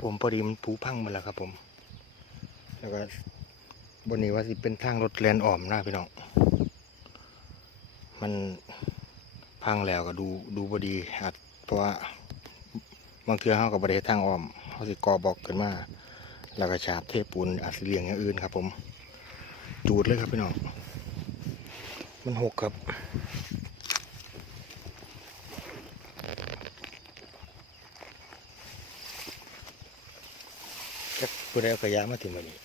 ผมพอดีมันผูพังมาแล้วครับผม แล้วก็บนนี้ว่าสิเป็นทางรถแลนอ่อมนะพี่น้อง มันพังแล้วก็ดูดูบดีอาจเพราะว่าบางเทื่อเขากับบริเวทางออมเขาสิกอบอกขึ้นมาแล้วก็ฉาบเทปูนอาจสิเลียงอย่างอื่นครับ ผม จูดเลยครับพี่น้อง มันหกครับ ผู้ใดเอาขยะมาถึงวันนี้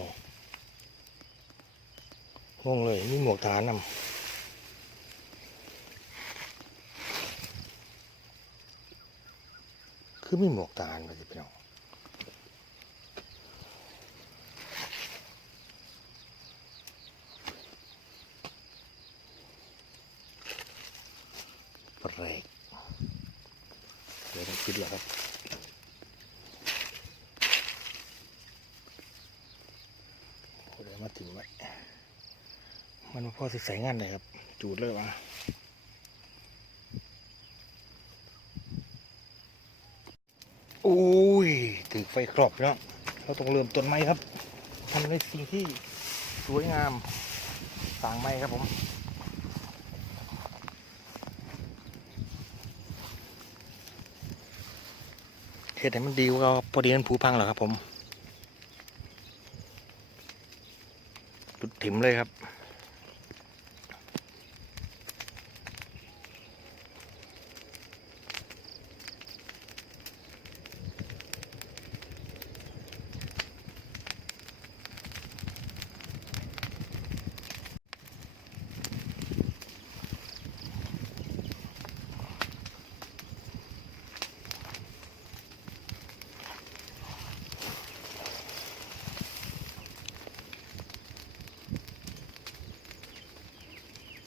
งห้องเลยมีหมวกฐานนำคือมีหมวกฐารมาสิพี่น้องแปลกเดี๋ยวต้องคิดแล้วครับ ผู้ใด มาถึงไว้ มันบ่พอสิใส่งานเลยครับ จูดเลยว่ะอุ้ยถือไฟครอบเนาะเราต้องเริ่มต้นไม้ครับทำในสิ่งที่สวยงามต่างไม้ครับผมเฮ็ดให้มันดีกว่าพอดีมันผูพังแล้วครับผม จุด ถิมเลยครับ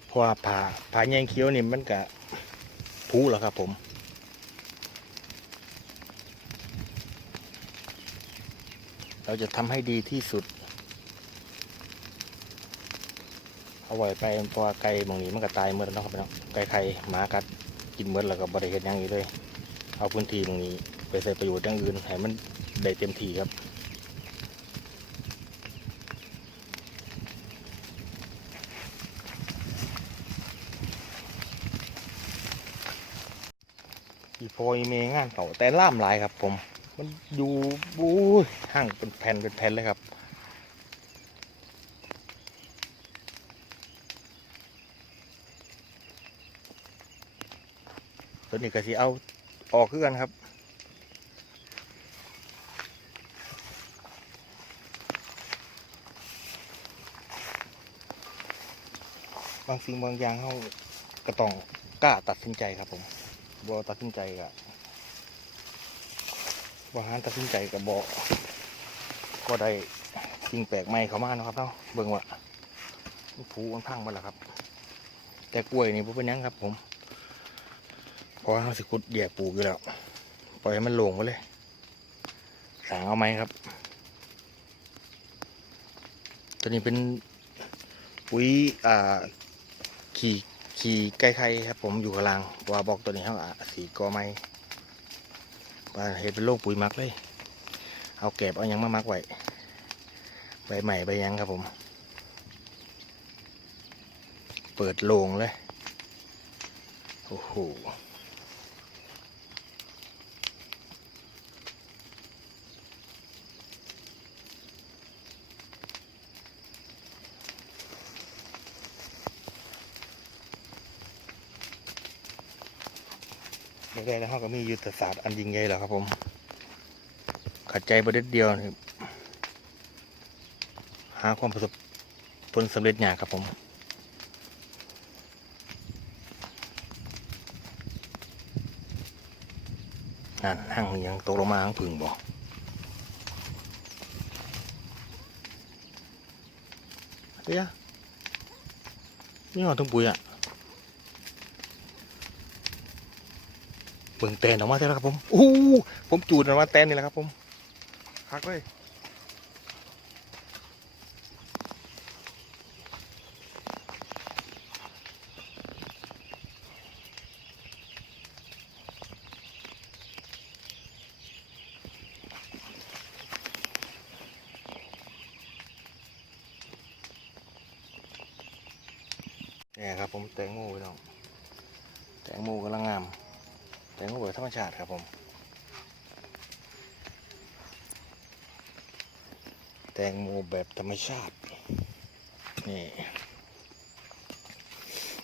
เพราะว่าผ่าผ่าแยงเคี้ยวนี่มันกะผูแล้วครับผมเราจะทำให้ดีที่สุด เอาไว้ไปเพราะว่าไก่บางนี้มันก็ตายเมื่อแล้วเนาะครับพี่น้องไก่ไข่หมากัดกินเมื่อแล้วก็บริเวณอย่างนี้เลย เอาพื้นที่บางนี้ไปใส่ประโยชน์อย่างอื่นให้มันได้เต็มที่ครับ อีโพยเมงานเก่าแต่ล่ามหลายครับ ผม มันอยู่บู๊ยห่างเป็นแผ่นเป็นแผ่นเลยครับตัวนี้ก็สิเอาออกคือกันครับบางสิ่งบางอย่างเขาก็ต้องกล้าตัดสินใจครับผม บอตัดสินใจกับบอหารตัดสินใจกับบอก็ได้สิ่งแปลกใหม่เข้ามานะครับเนาะเบิ่งว่าผูมันพังมาแล้วครับ แต่กล้วยนี่บ่เป็นยังครับ ผมเพราะเขาสิขุดแยกปลูกอยู่แล้วปล่อยให้มันโล่งไปเลยสางเอาไหมครับ ตัวนี้เป็นปุ๋ยอ่าขี่ ขี่ไก่ไข่ครับผมอยู่กลางว่าบอกตัวนี้เขาอะสีกอไม้ว่าเห็ดเป็นโรคปุ๋ยมักเลย เอาแก็บเอายังมามักไว้ใบใหม่ใบยังครับผม เปิดโลงเลย โอ้โห แรกๆแล้วเขาก็มียุทธศาสตร์อันยิ่งใหญ่แล้วครับผม ขัดใจประเด็ดเดียวนี่หาความประสบผลสำเร็จยากครับผมนั่นหั่งนี่ยังตกลงมาหั่งผึ่งบอกเฮ้ยอะนี่หอทุ่งปุ๋ยอะ เบิ่งแตนออกมาเท่าไหร่ครับผมโอ้ผมจูดออกมาแตนนี่แหละครับผมพักเลยนี่ครับผมแตงโมพี่น้องแตงโมกำลังงาม แตงโมแบบธรรมชาติครับผม แตงโมแบบธรรมชาติ นี่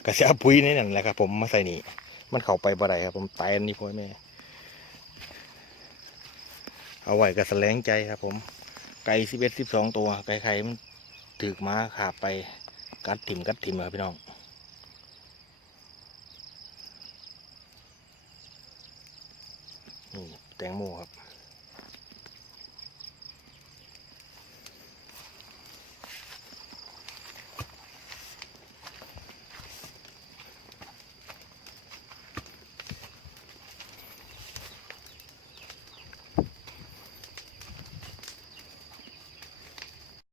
กระเสียปุ๋ยนี่นั่นแหละครับผมมาใส่นี่ มันเข้าไปบ่ได้ครับ ผมตายนนี้พ่อแม่ เอาไว้กับแสลงใจครับ ผม ไก่สิบเอ็ดสิบสองตัว ไก่ไข่มันถือกมาขาบไปกัดถิ่มกัดถิ่มครับพี่น้อง นี่ แตงโมครับ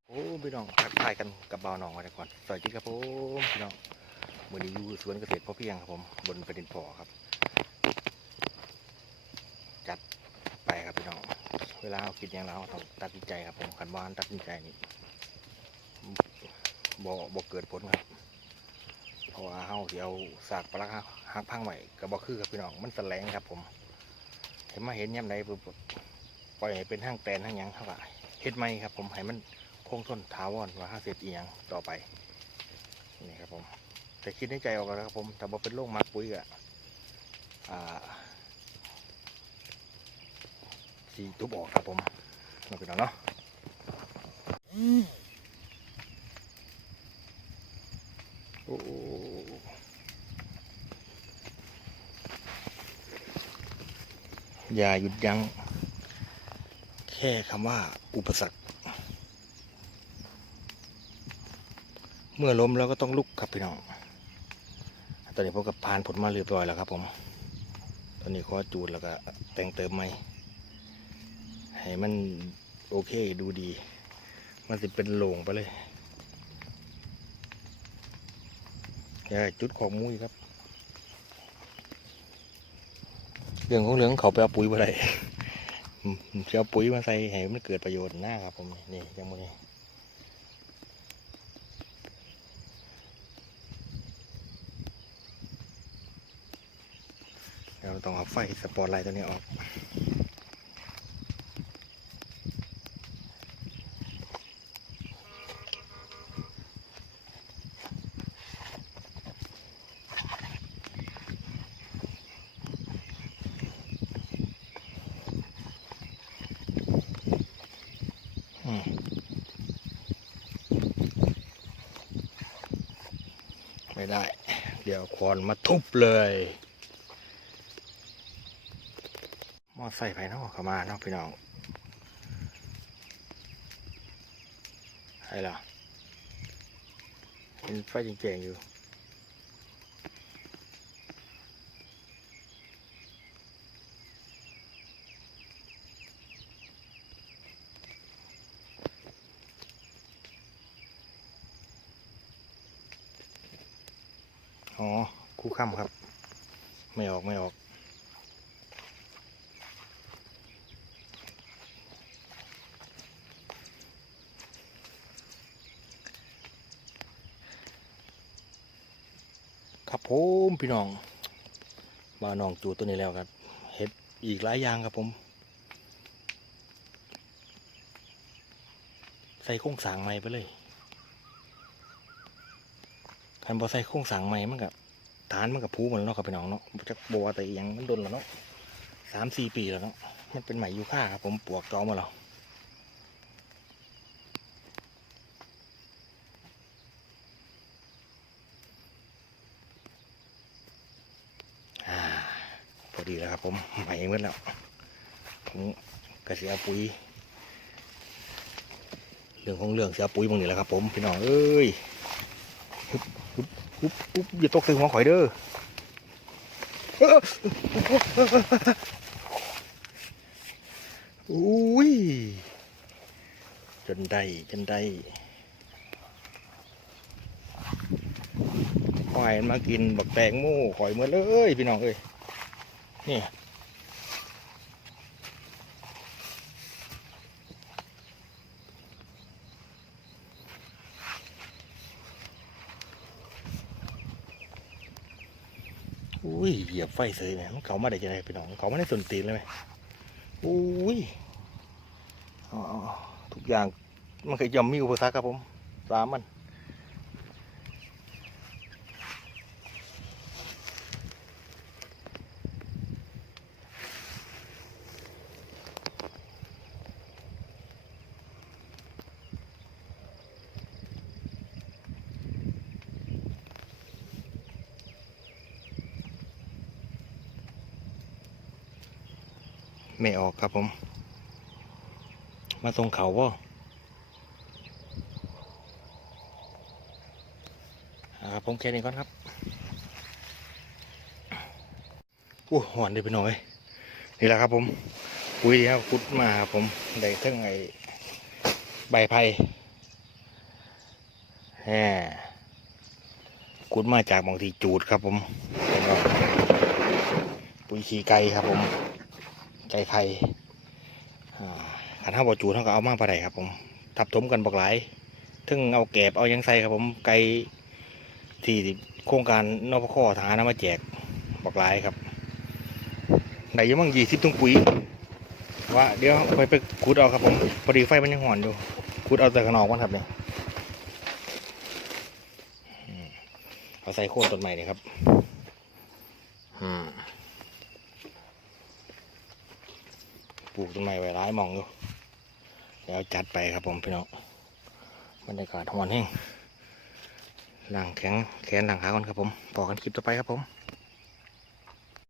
โอ้พี่น้องทักทายกันกับบ่าวหนองกันก่อนสวัสดีครับผมพี่น้องวันนี้อยู่สวนเกษตรพ่อเพียงครับผมบนประเด็นพอครับ จัดไปครับพี่น้อง เวลาเราคิดอย่างเราต้องตัดสินใจครับผมขันวานตัดสินใจนี่บ่บ่เกิดผลครับเพราะว่าเฮาที่เอาสากปลักหักพังไว้กับบ่คือครับพี่น้องมันแสลงครับ ผม เห็นมาเห็นย่ำใดปุ๊บปล่อยให้เป็นห้างแตนห้างยังเท่าไหร่เฮ็ดไหมครับ ผมให้มันคงทนถาวรว่าห้าเศษอียงต่อไปนี่ครับผมแต่คิดในใจออกแล้วครับผมแต่บ่เป็นโรคมักปุ๋ยอะอ่า สีทุบออกครับผมมาเป็นเอาเนาะโอ้อย่าหยุดยัง้งแค่คำว่าอุปสรรค เมื่อล้มแล้วก็ต้องลุกครับพี่น้อง ตอนนี้ผมกับพานผลมาเรียบร้อยแล้วครับผม ตอนนี้ขอจูดแล้วก็แต่งเติมใหม่ ให้มันโอเคดูดี มันจะเป็นโหลงไปเลยอย่าจุดของมุ้ยครับ เรื่องของเรื่องเขาไปเอาปุ๋ยมาได้จะเอาปุ๋ยมาใส่ให้มันเกิดประโยชน์หน้าครับผมนี่ยังมือนี้เราต้องเอาไฟสปอตไลท์ตัวนี้ออก อืม ไม่ได้ เดี๋ยวคอนมาทุบเลยมอไซค์ภายนอกเข้ามาเนาะพี่น้องใช่ล่ะเห็นไฟแจงๆอยู่ อ๋อ คู่ค่ำครับ ไม่ออกไม่ออกครับผมพี่น้องมาน้องจูตัวนี้แล้วครับ เห็ดอีกหลายอย่างครับผม ใส่โครงสางใหม่ไปเลย คันบอใส่โครงสร้างใหม่มันกับฐานมันกับพูมันแล้วเนาะครับพี่น้องเนาะจะบัวแต่ยังมันโดนแล้วเนาะสามสี่ปีแล้วเนาะมันเป็นใหม่ยูค่าครับผมปวกจอมาแล้วอ่าพอดีแล้วครับผมใหม่เมื่อแล้วผมกระเสียปุ๋ยเรื่องของเรื่องเสียปุ๋ยบางนี่แหละครับผมพี่น้องเอ้ย ฮึบฮึบฮึบฮึบอย่าตกใส่หัวข่อยเด้ออุ้ยจนได้จนได้ข่อยมากินบักแตงโม่ข่อยหมาเลยพี่น้องเอ้ยนี่ อุ้ยเหยียบไฟเสยเนี่ยมันเขามาได้ยังไงพี่น้องเขาไม่ได้สนตีนเลยไหมอุ้ยอ๋อทุกอย่างมันเคยยอมมีอุปสรรคครับผมสามมัน ไม่ออกครับผม มาส่งเขาบ่าผมแค่นี้ก่อนครับอู้หวนเลยไปหน่อย นี่แหละครับผมคุยดีครับคุดมาครับผมได้ทั้งไอ้ใบไผ่แหมคุดมาจากบางทีจูดครับผมปุ๋ยขี้ไก่ครับผม ไก่ไข่ขันห้าบอจูเท่ากับเอามาปลาไหนครับผมทับถมกันบอกหลายถึงเอาแกบเอายังใสครับผมไก่ที่โครงการนพข้อทหารนำมาแจกบอกหลายครับไหนยังมั่งยี่สิบถุงปุ๋ยว่าเดี๋ยวไปไปขุดเอาครับผมพอดีไฟมันยังห่อนอยู่ขุดเอาแต่ข้างนอกมันครับเนี่ยเอาใส่โค่นต้นใหม่นี่ครับ อืม ตรงไม้ไว้ร้ายมองอยู่แล้วจัดไปครับผมพี่น้องบรรยากาศทอนแห้งหลังแข็งแขนหลังขาก่อนครับผมปอกันคลิปต่อไปครับผม